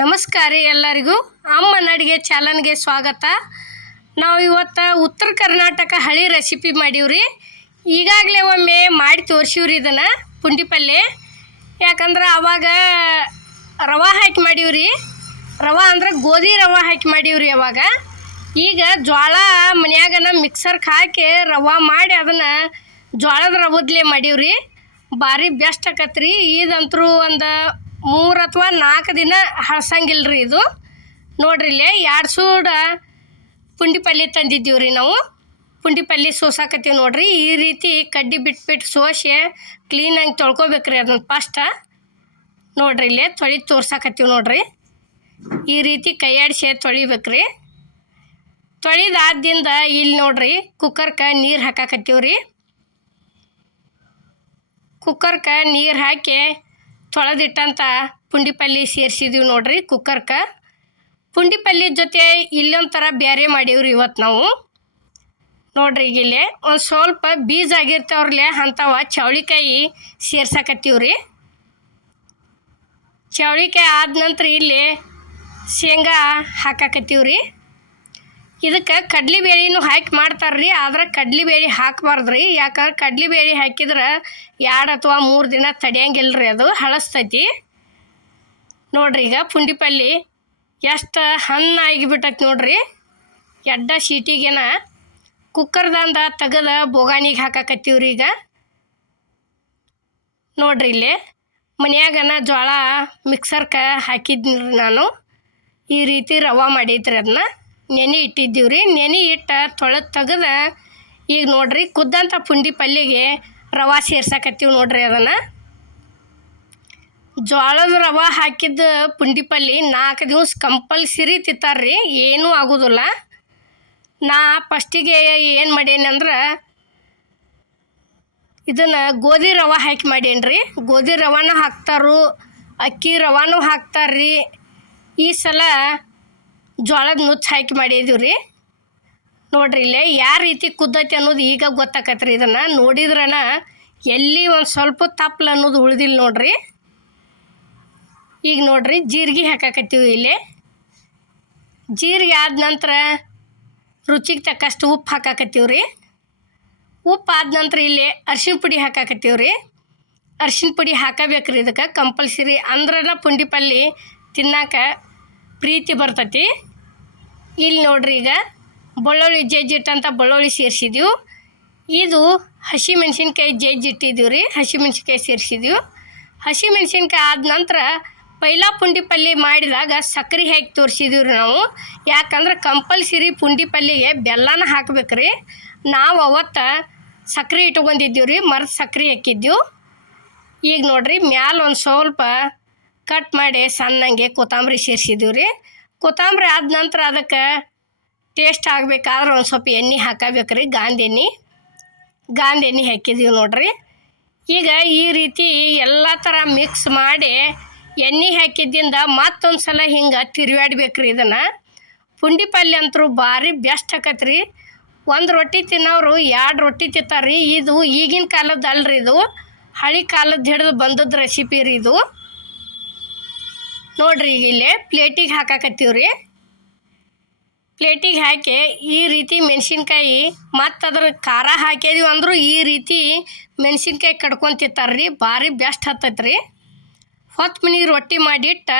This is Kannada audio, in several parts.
ನಮಸ್ಕಾರ ಎಲ್ಲರಿಗೂ ಅಮ್ಮನ ಅಡುಗೆ ಚಾನಲ್ಗೆ ಸ್ವಾಗತ. ನಾವು ಇವತ್ತು ಉತ್ತರ ಕರ್ನಾಟಕ ಹಳಿ ರೆಸಿಪಿ ಮಾಡೀವ್ರಿ. ಈಗಾಗಲೇ ಒಮ್ಮೆ ಮಾಡಿ ತೋರಿಸಿವ್ರಿ ಇದನ್ನು ಪುಂಡಿ ಪಲ್ಯ. ಯಾಕಂದ್ರೆ ಆವಾಗ ರವೆ ಹಾಕಿ ಮಾಡೀವ್ರಿ. ರವೆ ಅಂದ್ರೆ ಗೋಧಿ ರವೆ ಹಾಕಿ ಮಾಡೀವ್ರಿ ಅವಾಗ. ಈಗ ಜೋಳ ಮನ್ಯಾಗನ ಮಿಕ್ಸರ್ಗೆ ಹಾಕಿ ರವೆ ಮಾಡಿ ಅದನ್ನು ಜೋಳದ ರವದ್ಲೇ ಮಾಡೀವ್ರಿ. ಭಾರಿ ಬೆಸ್ಟ್ ಆಕತ್ರಿ. ಇದಂತರೂ ಒಂದು 3 ಅಥವಾ 4 ದಿನ ಹಳಸಂಗಿಲ್ರಿ. ಇದು ನೋಡ್ರಿ ಇಲ್ಲೇ 2 ಸೂಡ ಪುಂಡಿ ಪಲ್ಯ ತಂದಿದ್ದೀವ್ರಿ. ನಾವು ಪುಂಡಿ ಪಲ್ಯ ಸೋಸಾಕತ್ತೀವಿ ನೋಡ್ರಿ. ಈ ರೀತಿ ಕಡ್ಡಿ ಬಿಟ್ಬಿಟ್ಟು ಸೋಸಿ ಕ್ಲೀನಾಗಿ ತೊಳ್ಕೊಬೇಕ್ರಿ ಅದನ್ನು ಫಸ್ಟ್. ನೋಡ್ರಿ ಇಲ್ಲೇ ತೋರ್ಸಾಕತ್ತೀವಿ ನೋಡ್ರಿ. ಈ ರೀತಿ ಕೈಯಾಡಿಸಿ ತೊಳಿಬೇಕ್ರಿ. ತೊಳಿದಾದಿಂದ ಇಲ್ಲಿ ನೋಡ್ರಿ ಕುಕ್ಕರ್ಗೆ ನೀರು ಹಾಕಾಕತ್ತೀವ್ರಿ. ಕುಕ್ಕರ್ಗೆ ನೀರು ಹಾಕಿ ತೊಳೆದಿಟ್ಟಂಥ ಪುಂಡಿ ಪಲ್ಯ ಸೇರಿಸಿದೀವಿ ನೋಡ್ರಿ ಕುಕ್ಕರ್ಗೆ. ಪುಂಡಿ ಪಲ್ಯ ಜೊತೆ ಇಲ್ಲೊಂಥರ ಬೇರೆ ಮಾಡೀವ್ರಿ ಇವತ್ತು ನಾವು. ನೋಡ್ರಿ ಈಗ ಇಲ್ಲೇ ಒಂದು ಸ್ವಲ್ಪ ಬೀಜ ಆಗಿರ್ತಾವ್ರಲ್ಲೇ ಅಂಥವ ಚೌಳಿಕಾಯಿ ಸೇರ್ಸಾಕತ್ತೀವ್ರಿ. ಚೌಳಿಕಾಯಿ ಆದ ನಂತರ ಇಲ್ಲಿ ಶೇಂಗಾ ಹಾಕಾಕತ್ತೀವ್ರಿ. ಇದಕ್ಕೆ ಕಡ್ಲಿಬೇಳೆನೂ ಹಾಕಿ ಮಾಡ್ತಾರ್ರಿ. ಆದ್ರೆ ಕಡ್ಲಿಬೇಳೆ ಹಾಕಬಾರ್ದ್ರಿ. ಯಾಕಂದ್ರೆ ಕಡ್ಲಿಬೇಳೆ ಹಾಕಿದ್ರೆ 2 ಅಥವಾ 3 ದಿನ ತಡಿಯಂಗಿಲ್ರಿ, ಅದು ಹಳಸ್ತೈತಿ. ನೋಡ್ರಿ ಈಗ ಪುಂಡಿ ಪಲ್ಯ ಎಷ್ಟು ಹಣ್ಣಾಗಿಬಿಟ್ಟೈತಿ ನೋಡ್ರಿ. ಎಡ್ಡ ಸೀಟಿಗೆನ ಕುಕ್ಕರ್ದಂದ ತೆಗೆದು ಬೋಗಾಣಿಗೆ ಹಾಕಾಕತ್ತೀವ್ರಿ. ಈಗ ನೋಡ್ರಿ ಇಲ್ಲೇ ಮನ್ಯಾಗನ ಜೋಳ ಮಿಕ್ಸರ್ಗೆ ಹಾಕಿದ್ನಿ ನಾನು. ಈ ರೀತಿ ರವೆ ಮಾಡೈತ್ರಿ. ಅದನ್ನ ನೆನೆ ಇಟ್ಟಿದ್ದೀವ್ರಿ. ನೆನೆ ಇಟ್ಟು ತೆಗೆದು ಈಗ ನೋಡ್ರಿ ಕುದ್ದಂಥ ಪುಂಡಿ ಪಲ್ಯಗೆ ರವೆ ಸೇರ್ಸಾಕತ್ತೀವಿ ನೋಡ್ರಿ. ಅದನ್ನು ಜೋಳದ ರವೆ ಹಾಕಿದ್ದು ಪುಂಡಿ ಪಲ್ಯ 4 ದಿವಸ ಕಂಪಲ್ಸರಿ ತಿಂತಾರ್ರಿ, ಏನೂ ಆಗೋದಿಲ್ಲ. ನಾ ಫಸ್ಟಿಗೆ ಏನು ಮಾಡೇನಿ ಅಂದ್ರೆ ಇದನ್ನು ಗೋಧಿ ರವೆ ಹಾಕಿ ಮಾಡೇನ್ರಿ. ಗೋಧಿ ರವಾನು ಹಾಕ್ತಾರು, ಅಕ್ಕಿ ರವಾನು ಹಾಕ್ತಾರ್ರಿ. ಈ ಸಲ ಜೋಳದ ನುಚ್ಚು ಹಾಕಿ ಮಾಡಿದ್ದೀವಿ ರೀ. ನೋಡ್ರಿ ಇಲ್ಲೇ ಯಾವ ರೀತಿ ಕುದ್ದೈತಿ ಅನ್ನೋದು ಈಗ ಗೊತ್ತಾಕತ್ರಿ. ಇದನ್ನು ನೋಡಿದ್ರನ ಎಲ್ಲಿ ಒಂದು ಸ್ವಲ್ಪ ತಪ್ಪಲು ಅನ್ನೋದು ಉಳಿದಿಲ್ಲ ನೋಡ್ರಿ. ಈಗ ನೋಡ್ರಿ ಜೀರಿಗೆ ಹಾಕಾಕತ್ತೀವಿ. ಇಲ್ಲೇ ಜೀರಿಗೆ ಆದ ನಂತರ ರುಚಿಗೆ ತಕ್ಕಷ್ಟು ಉಪ್ಪು ಹಾಕಾಕತ್ತೀವಿ ರೀ. ಉಪ್ಪು ಆದ ನಂತರ ಇಲ್ಲಿ ಅರ್ಶಿಣ ಪುಡಿ ಹಾಕಾಕತ್ತೀವಿ ರೀ. ಅರ್ಶಿಣ ಪುಡಿ ಹಾಕಬೇಕ್ರಿ ಇದಕ್ಕೆ ಕಂಪಲ್ಸರಿ. ಅಂದ್ರನ ಪುಂಡಿ ಪಲ್ಯ ತಿನ್ನಾಕ ಪ್ರೀತಿ ಬರ್ತೈತಿ. ಇಲ್ಲಿ ನೋಡ್ರಿ ಈಗ ಬೆಳ್ಳುಳ್ಳಿ ಜಜ್ಜಿಟ್ಟಂಥ ಬೆಳ್ಳುಳ್ಳಿ ಸೇರಿಸಿದ್ದೀವಿ. ಇದು ಹಸಿ ಮೆಣಸಿನ್ಕಾಯಿ ಜಜ್ಜಿಟ್ಟಿದ್ದೀವಿ ರೀ. ಹಸಿ ಮೆಣಸಿನ್ಕಾಯಿ ಸೇರಿಸಿದ್ದೀವಿ. ಹಸಿ ಮೆಣಸಿನ್ಕಾಯಿ ಆದ ನಂತರ ಪೈಲ ಪುಂಡಿ ಪಲ್ಯ ಮಾಡಿದಾಗ ಸಕ್ಕರೆ ಹಾಕಿ ತೋರಿಸಿದ್ದೀವಿ ರೀ ನಾವು. ಯಾಕಂದ್ರೆ ಕಂಪಲ್ಸರಿ ಪುಂಡಿ ಪಲ್ಯಗೆ ಬೆಲ್ಲನ ಹಾಕ್ಬೇಕ್ರಿ. ನಾವು ಅವತ್ತು ಸಕ್ಕರೆ ಇಟ್ಕೊಂಡಿದ್ದೀವಿ ರೀ, ಮರದ ಸಕ್ಕರೆ ಹಾಕಿದ್ದೀವಿ. ಈಗ ನೋಡ್ರಿ ಮ್ಯಾಲೆ ಒಂದು ಸ್ವಲ್ಪ ಕಟ್ ಮಾಡಿ ಸಣ್ಣಂಗೆ ಕೊತ್ತಂಬರಿ ಸೇರಿಸಿದ್ದೀವಿ ರೀ. ಕೊತ್ತಂಬರಿ ಆದ ನಂತರ ಅದಕ್ಕೆ ಟೇಸ್ಟ್ ಆಗಬೇಕಾದ್ರೆ ಒಂದು ಸ್ವಲ್ಪ ಎಣ್ಣೆ ಹಾಕಬೇಕ್ರಿ. ಗಾಂಧಿ ಎಣ್ಣೆ ಹಾಕಿದ್ದೀವಿ ನೋಡ್ರಿ. ಈಗ ಈ ರೀತಿ ಎಲ್ಲ ಥರ ಮಿಕ್ಸ್ ಮಾಡಿ ಎಣ್ಣೆ ಹಾಕಿದ್ದಿಂದ ಮತ್ತೊಂದು ಸಲ ಹಿಂಗೆ ತಿರುವಾಡ್ಬೇಕ್ರಿ. ಇದನ್ನು ಪುಂಡಿ ಪಲ್ಯ ಅಂತರೂ ಭಾರಿ ಬೆಸ್ಟ್ ಆಕತ್ರಿ. 1 ರೊಟ್ಟಿ ತಿನ್ನೋರು 2 ರೊಟ್ಟಿ ತಿಂತಾರ್ರಿ. ಇದು ಈಗಿನ ಕಾಲದ್ದು ಅಲ್ರಿ, ಇದು ಹಳೆ ಕಾಲದ್ದು ಹಿಡಿದು ಬಂದದ್ದು ರೆಸಿಪಿ ರೀ ಇದು. ನೋಡ್ರಿ ಈಗ ಇಲ್ಲೇ ಪ್ಲೇಟಿಗೆ ಹಾಕಾಕತ್ತೀವಿ ರೀ. ಪ್ಲೇಟಿಗೆ ಹಾಕಿ ಈ ರೀತಿ ಮೆಣಸಿನ್ಕಾಯಿ ಮತ್ತು ಅದ್ರ ಖಾರ ಹಾಕಿದೀವಿ ಅಂದರೂ ಈ ರೀತಿ ಮೆಣಸಿನ್ಕಾಯಿ ಕಡ್ಕೊಂಡು ತಿಂತಾರ್ರಿ. ಭಾರಿ ಬೆಸ್ಟ್ ಹತ್ತೈತ್ರಿ. ಹೊತ್ತು ಮನೆಗೆ ರೊಟ್ಟಿ ಮಾಡಿಟ್ಟು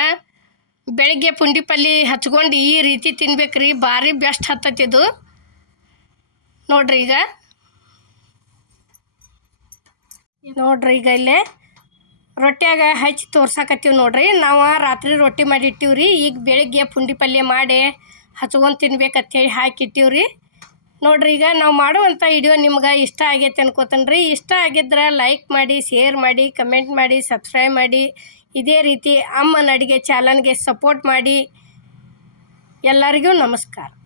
ಬೆಳಗ್ಗೆ ಪುಂಡಿ ಪಲ್ಯ ಹಚ್ಕೊಂಡು ಈ ರೀತಿ ತಿನ್ಬೇಕ್ರಿ. ಭಾರಿ ಬೆಸ್ಟ್ ಹತ್ತೈತಿ ಇದು. ನೋಡ್ರಿ ಈಗ ಇಲ್ಲೇ ರೊಟ್ಟಿಯಾಗ ಹಚ್ಚಿ ತೋರ್ಸಾಕತ್ತೀವಿ ನೋಡ್ರಿ. ನಾವು ರಾತ್ರಿ ರೊಟ್ಟಿ ಮಾಡಿಟ್ಟಿವಿ ರೀ. ಈಗ ಬೆಳಗ್ಗೆ ಪುಂಡಿ ಪಲ್ಯ ಮಾಡಿ ಹಚ್ಕೊಂಡು ತಿನ್ಬೇಕಂತೇಳಿ ಹಾಕಿಟ್ಟಿವಿ ರೀ. ನೋಡ್ರಿ ಈಗ ನಾವು ಮಾಡುವಂಥ ವಿಡಿಯೋ ನಿಮ್ಗೆ ಇಷ್ಟ ಆಗೈತೆ ಅನ್ಕೋತೇನೆ ರೀ. ಇಷ್ಟ ಆಗಿದ್ರೆ ಲೈಕ್ ಮಾಡಿ, ಶೇರ್ ಮಾಡಿ, ಕಮೆಂಟ್ ಮಾಡಿ, ಸಬ್ಸ್ಕ್ರೈಬ್ ಮಾಡಿ. ಇದೇ ರೀತಿ ಅಮ್ಮನ ಅಡುಗೆ ಚಾನಲ್ಗೆ ಸಪೋರ್ಟ್ ಮಾಡಿ. ಎಲ್ಲರಿಗೂ ನಮಸ್ಕಾರ.